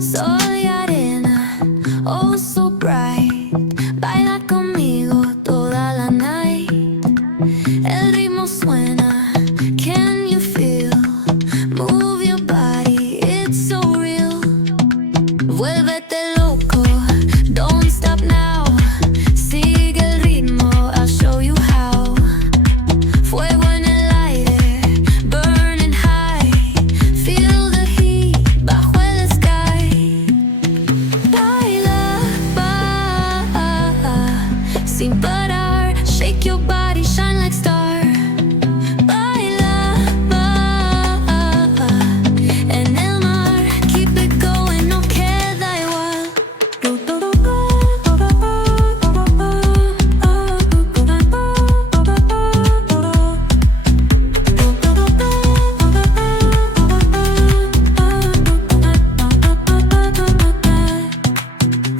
Soy arena, oh so bright. Baila conmigo toda la night. El ritmo suena, can you feel? Move your body, it's so real. Vuélvete loco, don't stop now. Sigue el ritmo, I'll show you how. Fuego en el aire, burning high. Feel the heat bajo el sky. Baila, sin parar. Shake your body, shine like star. Baila, en el mar. Keep it going, no queda igual.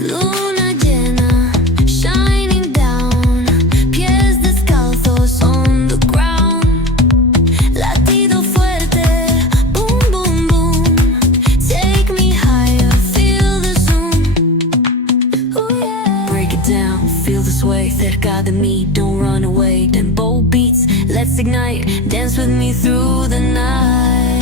Luna llena, shining down. Pies descalzos on the ground. Latido fuerte, boom, boom, boom. Take me higher, feel the zoom. Ooh, yeah. Break it down, feel the sway. Cerca de mí, don't run away. Tempo beats, let's ignite. Dance with me through the night.